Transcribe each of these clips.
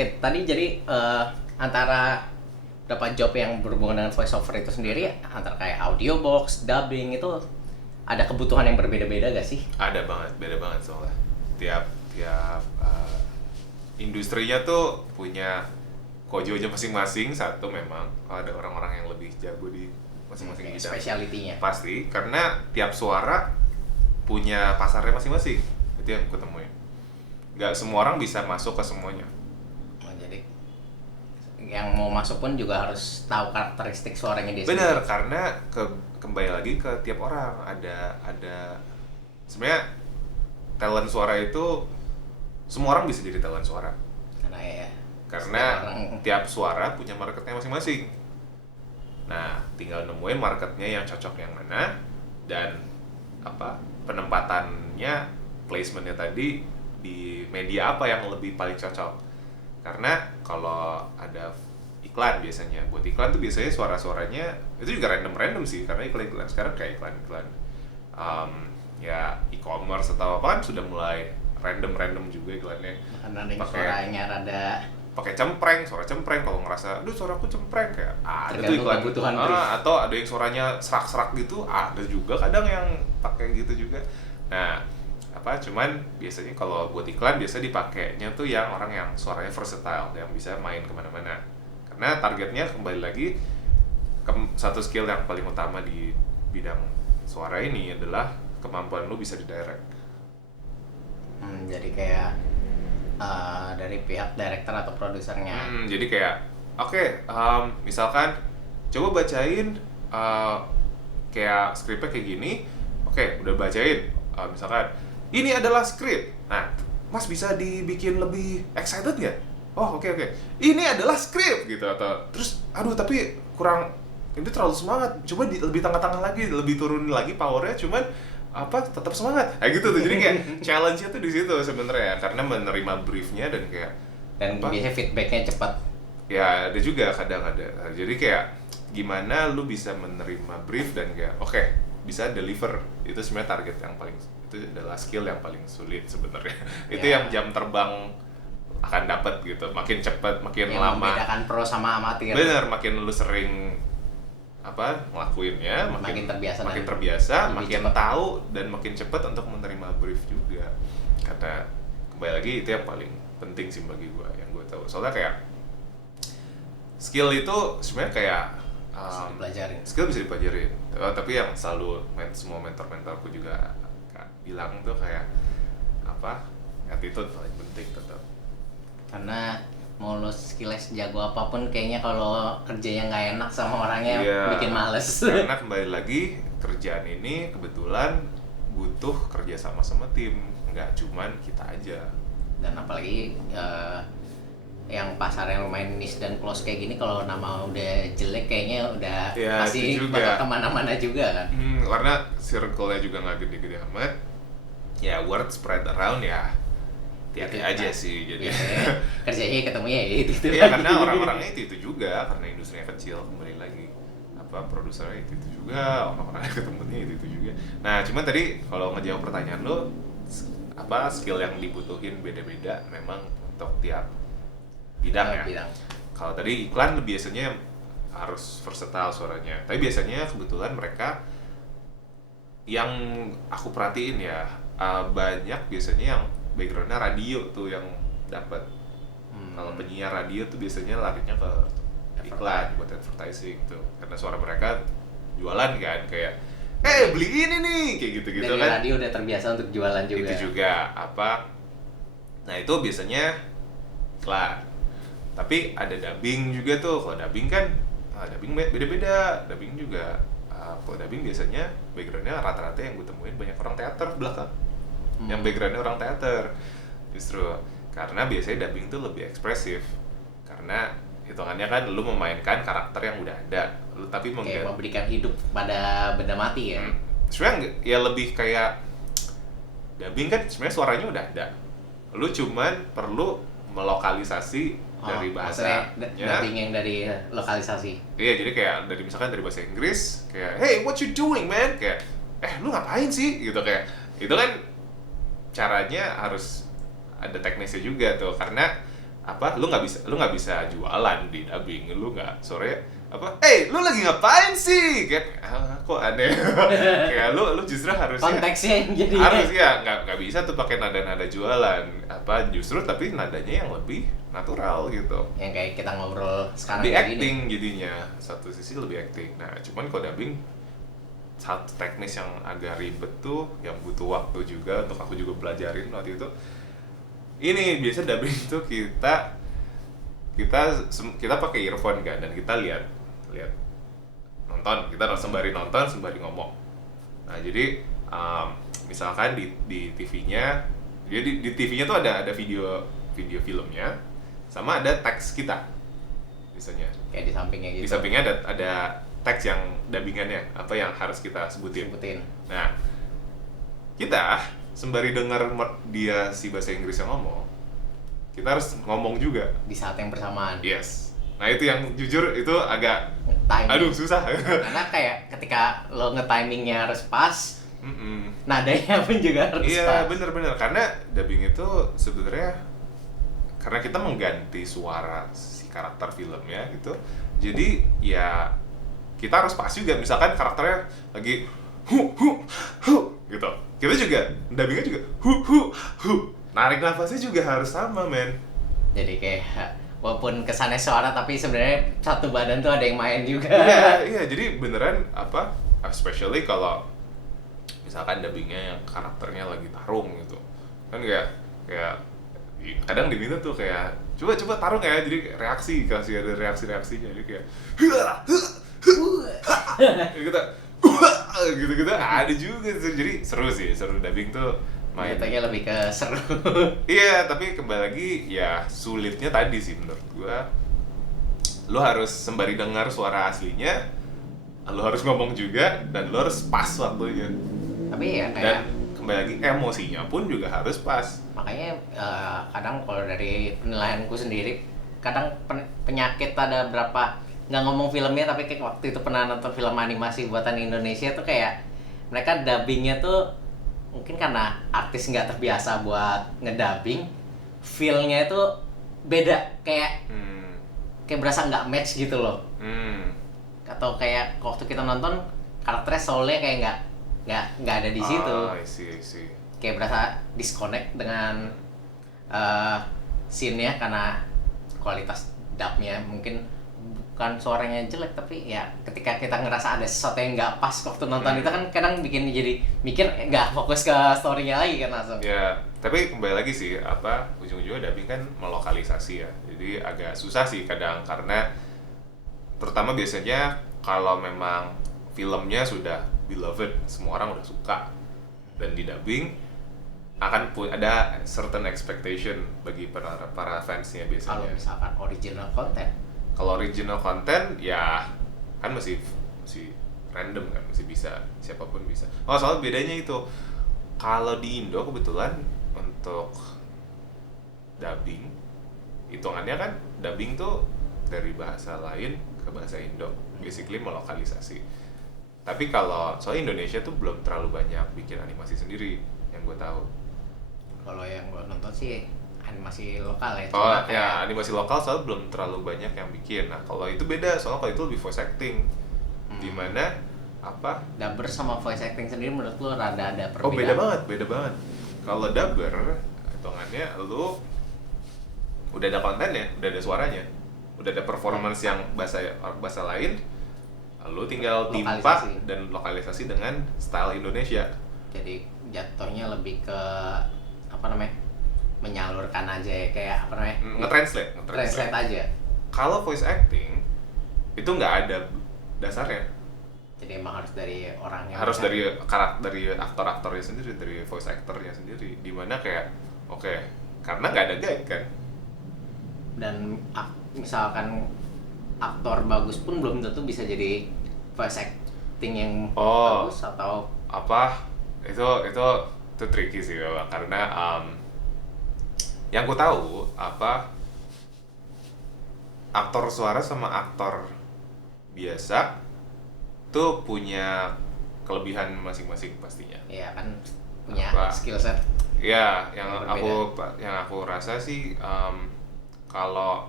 Oke, tadi jadi antara dapat job yang berhubungan dengan voice over itu sendiri, antara kayak audio box, dubbing itu ada kebutuhan yang berbeda-beda gak sih? Ada banget, beda banget soalnya. Tiap tiap industrinya tuh punya kojonya masing-masing. Satu memang ada orang-orang yang lebih jago di masing-masing bidang. Speciality-nya. Pasti, karena tiap suara punya pasarnya masing-masing. Itu yang aku temuin. Nggak semua orang bisa masuk ke semuanya. Oh, jadi yang mau masuk pun juga harus tahu karakteristik suaranya dia Bener, sendiri. karena kembali lagi ke tiap orang ada sebenarnya talent suara itu semua orang bisa jadi talent suara karena orang tiap suara punya marketnya masing-masing. Nah, tinggal nemuin marketnya yang cocok yang mana dan penempatannya, placementnya tadi di media apa yang lebih paling cocok. Karena kalau ada iklan biasanya, buat iklan tuh biasanya suara-suaranya itu juga random sih, karena iklan-iklan sekarang kayak iklan-iklan ya e-commerce atau apa kan sudah mulai random juga iklannya. karena ada yang suaranya rada Pakai suara cempreng kalau ngerasa, aduh suaraku cempreng, kayak ada tuh tergantung iklan kebutuhan brief. atau ada yang suaranya serak-serak gitu, ada juga kadang yang pakai gitu juga. Nah, cuman biasanya kalau buat iklan biasa dipakainya tuh yang orang yang suaranya versatile, yang bisa main kemana-mana. Karena targetnya kembali lagi satu skill yang paling utama di bidang suara ini adalah kemampuan lu bisa didirect. Jadi kayak dari pihak director atau produsernya. Jadi kayak oke, misalkan coba bacain kayak skripnya kayak gini. Oke, udah bacain. Misalkan ini adalah skrip. Nah, Mas bisa dibikin lebih excited nggak? Oh, oke. Ini adalah skrip gitu, atau terus aduh tapi kurang, itu terlalu semangat. Coba lebih tengah-tengah lagi, lebih turun lagi powernya, cuman tetap semangat. Gitu tuh. Jadi kayak challenge-nya tuh di situ sebenarnya, karena menerima briefnya dan kayak Biasanya feedbacknya cepat. ya ada juga kadang ada. Jadi kayak gimana lu bisa menerima brief dan kayak oke, bisa deliver. Itu sebenarnya target yang paling, itu adalah skill yang paling sulit sebenarnya. Itu yang jam terbang akan dapat gitu. Makin cepat, makin yang lama. Membedakan pro sama amatir. Bener, makin lu sering ngelakuinnya, makin terbiasa, makin tahu dan makin cepat untuk menerima brief juga. Karena kembali lagi itu yang paling penting sih bagi gue, yang gue tahu. Soalnya kayak skill itu sebenarnya kayak skill bisa dipelajarin. Tapi yang selalu semua mentor-mentorku juga bilang tuh kayak attitude paling penting tetap. Karena mau lo skillnya sejago apapun, kayaknya kalau kerjanya nggak enak sama orangnya bikin males. Karena kembali lagi kerjaan ini kebetulan butuh kerja sama tim, nggak cuman kita aja. Dan apalagi yang pasarnya lumayan niche dan close kayak gini, kalau nama udah jelek kayaknya udah pasti bakal kemana-mana juga kan. Karena circle-nya juga nggak gede-gede amat. Ya word spread around ya. Hati-hati aja sih, jadi kerjanya ketemunya itu ya karena orang-orangnya itu juga, karena industrinya kecil, kembali lagi produsernya itu juga, orang-orangnya ketemunya itu juga. Nah cuman tadi kalau ngejawab pertanyaan lo, skill yang dibutuhin beda-beda memang untuk tiap bidang ya. Kalau tadi iklan biasanya harus versatile suaranya, tapi biasanya kebetulan mereka yang aku perhatiin ya, banyak biasanya yang backgroundnya radio tuh yang dapat. Kalau penyiar radio tuh biasanya larinya ke iklan buat advertising tuh, karena suara mereka jualan kan, kayak beli ini nih, kayak gitu-gitu kan. Dari radio udah terbiasa untuk jualan juga. Itu juga nah itu biasanya iklan. Tapi ada dubbing juga tuh. Kalau dubbing kan dubbing beda-beda. Dubbing juga kalau dubbing biasanya backgroundnya rata-rata yang gue temuin banyak orang teater belakang. Yang backgroundnya orang teater justru, karena biasanya dubbing tuh lebih ekspresif, karena hitungannya kan lu memainkan karakter yang udah ada, lu tapi memberikan hidup pada benda mati ya. Sebenarnya ya lebih kayak dubbing kan sebenarnya suaranya udah ada, lu cuman perlu melokalisasi dari bahasa dubbing yang dari lokalisasi. Iya, jadi kayak misalkan dari bahasa Inggris kayak hey what you doing man, kayak lu ngapain sih gitu, kayak itu kan caranya harus ada teknisnya juga tuh, karena lu nggak bisa jualan di dubbing, lu nggak sore lu lagi ngapain sih, kayak kok aneh. Kayak lu justru harusnya konteksnya yang jadi harus ya nggak bisa tuh pakai nada-nada jualan, justru tapi nadanya yang lebih natural gitu, yang kayak kita ngobrol sekarang lebih kayak gini. acting jadinya, satu sisi lebih acting. Nah cuman kalau dubbing satu teknis yang agak ribet tuh, yang butuh waktu juga untuk aku juga pelajarin waktu itu. Ini biasa dubbing tuh kita pakai earphone kan, dan kita lihat nonton, kita sembari nonton sembari ngomong. Nah jadi misalkan di TV-nya, jadi di TV-nya tuh ada video filmnya, sama ada teks kita biasanya. Kayak di sampingnya gitu. Di sampingnya ada teks yang dubbingannya, apa yang harus kita sebutin. Nah, kita sembari dengar dia si bahasa Inggris yang ngomong, kita harus ngomong juga di saat yang bersamaan. Yes. Nah itu yang jujur itu agak Timing. susah. Karena kayak ketika lo nge-timingnya harus pas, nadanya pun juga harus pas. Iya bener-bener, karena dubbing itu sebenarnya karena kita mengganti suara si karakter filmnya gitu, jadi ya kita harus pas juga. Misalkan karakternya lagi hu gitu, kita juga dubbingnya juga hu, narik nafasnya juga harus sama men. Jadi kayak walaupun kesannya suara tapi sebenarnya satu badan tuh ada yang main juga. Iya, jadi beneran especially kalau misalkan dubbingnya yang karakternya lagi tarung gitu, kan kayak kadang diminta tuh kayak coba tarung ya, jadi kasih ada reaksinya, jadi kayak gitu ada juga, jadi seru dubbing tuh main. Jatuhnya lebih ke seru. Iya, tapi kembali lagi ya sulitnya tadi sih menurut gua, lo harus sembari dengar suara aslinya, lo harus ngomong juga, dan lo harus pas waktunya. Tapi ya kayak, Dan kembali lagi emosinya pun juga harus pas. makanya kadang kalau dari penilaianku sendiri, kadang penyakit ada berapa nggak ngomong filmnya, tapi kayak waktu itu pernah nonton film animasi buatan Indonesia tuh kayak mereka dubbingnya tuh mungkin karena artis nggak terbiasa buat ngedubbing, feel-nya itu beda, kayak berasa nggak match gitu loh. Atau kayak waktu kita nonton karakternya soalnya kayak nggak ada di situ. I see. Kayak berasa disconnect dengan scene-nya karena kualitas dubnya mungkin bukan suaranya jelek, tapi ya ketika kita ngerasa ada sesuatu yang nggak pas waktu nonton itu kan kadang bikin jadi mikir nggak fokus ke story-nya lagi kan langsung. Ya, tapi kembali lagi sih, ujung-ujungnya dubbing kan melokalisasi ya, jadi agak susah sih kadang, karena terutama biasanya kalau memang filmnya sudah beloved, semua orang udah suka, dan di dubbing akan ada certain expectation bagi para fansnya biasanya. Kalau misalkan original content, kalau original content ya kan masih random kan, masih bisa siapapun bisa. Soal bedanya itu, kalau di Indo kebetulan untuk dubbing hitungannya kan, dubbing tuh dari bahasa lain ke bahasa Indo, basically melokalisasi. Tapi kalau soal Indonesia tuh belum terlalu banyak bikin animasi sendiri yang gue tahu. kalau yang gue nonton sih animasi lokal ya. Ya animasi lokal soal belum terlalu banyak yang bikin. Nah kalau itu beda, soalnya kalau itu lebih voice acting, dimana dubber sama voice acting sendiri menurut lu rada ada perbedaan? Beda banget. Kalau dubber hitungannya lu udah ada kontennya, udah ada suaranya, udah ada performance yang bahasa lain, lu tinggal timpa dan lokalisasi dengan style Indonesia. Jadi jatuhnya lebih ke menyalurkan aja ya, kayak nge-translate aja. Kalau voice acting itu nggak ada dasarnya. Jadi emang harus dari orang yang dari aktor-aktornya sendiri, dari voice actornya sendiri, dimana kayak karena nggak ada guide kan. Dan misalkan aktor bagus pun belum tentu bisa jadi voice acting yang bagus atau itu tricky sih Bapak, karena yang ku tahu aktor suara sama aktor biasa tuh punya kelebihan masing-masing pastinya. Iya kan, punya skill set. Ya, yang aku rasa sih kalau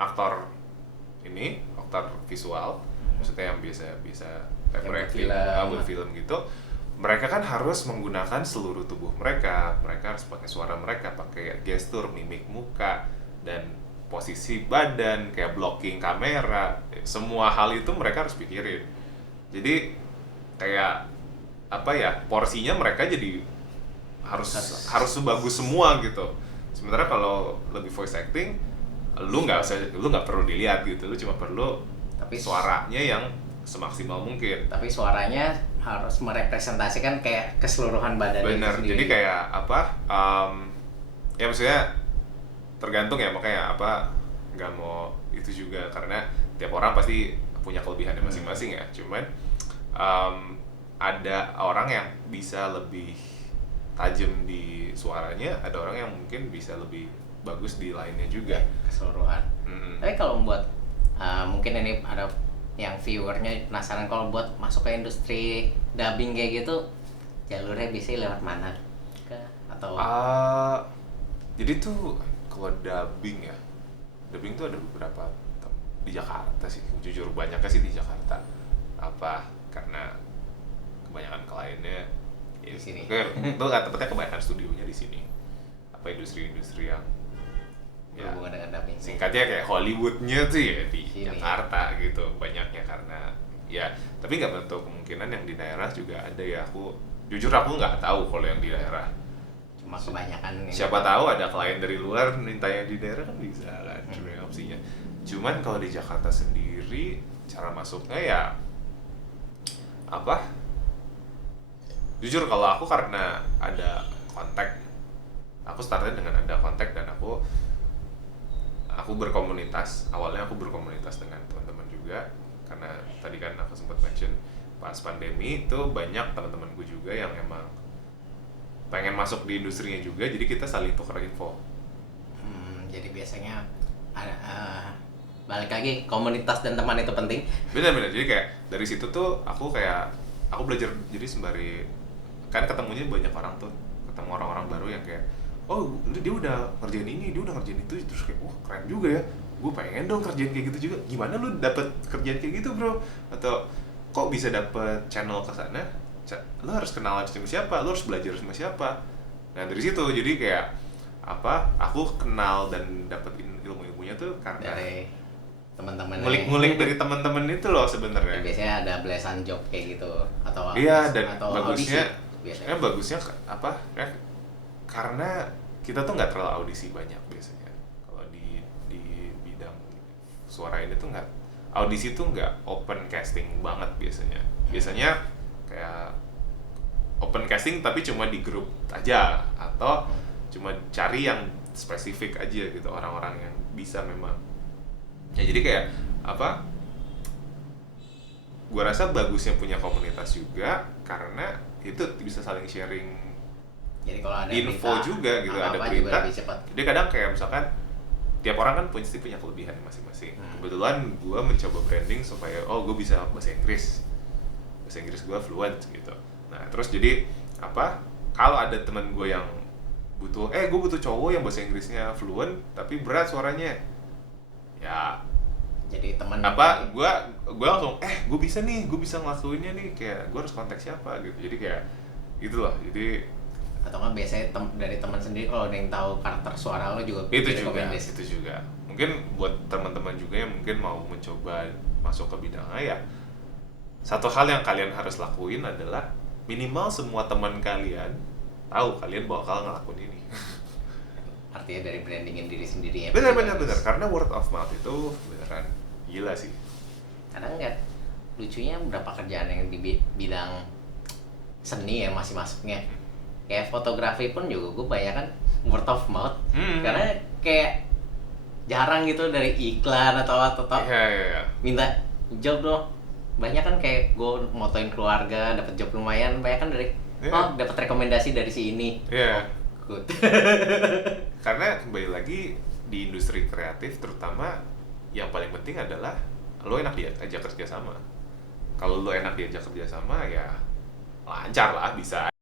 aktor aktor visual, maksudnya yang biasa buat acting, film. buat film gitu, mereka kan harus menggunakan seluruh tubuh mereka harus pakai suara mereka, pakai gestur, mimik muka, dan posisi badan, kayak blocking kamera, semua hal itu mereka harus pikirin. Jadi kayak apa ya, porsinya mereka jadi harus sebagus semua gitu. Sementara kalau lebih voice acting, lu nggak perlu dilihat gitu, lu cuma perlu Tapi suaranya yang semaksimal mungkin. tapi suaranya harus merepresentasikan kayak keseluruhan badan itu Bener, sendiri. jadi kayak apa? Ya maksudnya tergantung ya, makanya apa, nggak mau itu juga karena tiap orang pasti punya kelebihannya masing-masing ya. Cuman ada orang yang bisa lebih tajam di suaranya, ada orang yang mungkin bisa lebih bagus di lainnya juga. Keseluruhan. Mm-mm. Tapi kalau buat mungkin ini ada yang viewernya penasaran, kalau buat masuk ke industri dubbing kayak gitu, jalurnya biasanya lewat mana? Atau Jadi tuh kalau dubbing tuh ada beberapa di Jakarta sih, jujur banyaknya sih di Jakarta. Apa karena kebanyakan kliennya Di sini. Itu nggak tepatnya, kebanyakan studionya di sini. Apa industri-industri yang berhubungan dengan dubbing? singkatnya kayak Hollywoodnya tuh ya di Sini. Jakarta gitu banyaknya, karena ya tapi nggak menutup kemungkinan yang di daerah juga ada ya. Jujur aku nggak tahu kalau yang di daerah. Cuma kebanyakan Siapa tahu ada klien dari luar mintanya di daerah, kan bisa kan sebenarnya opsinya. Cuman kalau di Jakarta sendiri cara masuknya ya apa? Jujur kalau aku karena ada kontak, aku startnya dengan ada kontak dan aku berkomunitas. Awalnya aku berkomunitas dengan teman-teman juga, karena tadi kan aku sempat mention pas pandemi itu banyak teman-temanku juga yang emang pengen masuk di industrinya juga, jadi kita saling tukar info. Jadi biasanya ada balik lagi, komunitas dan teman itu penting. Benar-benar, jadi kayak dari situ tuh aku belajar, jadi sembari kan ketemunya banyak orang tuh, ketemu orang-orang baru yang kayak dia udah ngerjain ini, dia udah ngerjain itu, terus kayak keren juga ya, gue pengen dong kerjain kayak gitu juga. Gimana lu dapet kerjaan kayak gitu bro? Atau kok bisa dapet channel ke sana? Lu harus kenalan sama siapa, lu harus belajar sama siapa. Nah dari situ jadi kayak apa, aku kenal dan dapetin ilmu-ilmunya tuh karena Dari teman-teman ngulik-ngulik dari teman-teman itu loh sebenarnya. biasanya ada belasan job kayak gitu, atau Iya, dan atau bagusnya audisi biasanya. bagusnya apa ya, karena kita tuh nggak terlalu audisi banyak biasanya kalau di bidang suara ini tuh nggak, audisi tuh nggak open casting banget biasanya kayak open casting tapi cuma di grup aja, atau cuma cari yang spesifik aja gitu, orang-orang yang bisa memang ya. Jadi kayak apa, gua rasa bagusnya punya komunitas juga karena itu bisa saling sharing Jadi kalau ada info berita, juga gitu, ada apa-apa juga berita. lebih cepat. Jadi kadang kayak misalkan tiap orang kan punya kelebihan masing-masing. Kebetulan gue mencoba branding supaya gue bisa bahasa Inggris gue fluent gitu. Nah terus jadi apa, kalau ada teman gue yang butuh gue butuh cowok yang bahasa Inggrisnya fluent tapi berat suaranya, ya Jadi teman apa, gue langsung gue bisa ngelakuinnya nih, kayak gue harus kontak siapa gitu. Jadi kayak gitu loh. Jadi atau kan biasanya dari teman sendiri, kalau ada yang tahu karakter suara lo juga itu jadi juga rekomendasi. itu juga mungkin buat teman-teman juga yang mungkin mau mencoba masuk ke bidangnya, ya satu hal yang kalian harus lakuin adalah minimal semua teman kalian tahu kalian bakal ngelakuin ini. Artinya dari brandingin diri sendiri ya. benar karena word of mouth itu beneran gila sih. Kadang nggak, lucunya berapa kerjaan yang di bidang seni ya masih masuknya, kayak fotografi pun juga gue banyak kan word of mouth. Karena kayak jarang gitu dari iklan atau Iya. minta job dong. Banyak kan kayak gue motoin keluarga dapat job lumayan, banyak kan dari dapat rekomendasi dari si ini. Iya. Good. Karena kembali lagi di industri kreatif terutama, yang paling penting adalah lo enak diajak kerja sama. Kalau lo enak diajak kerja sama, ya lancar lah, bisa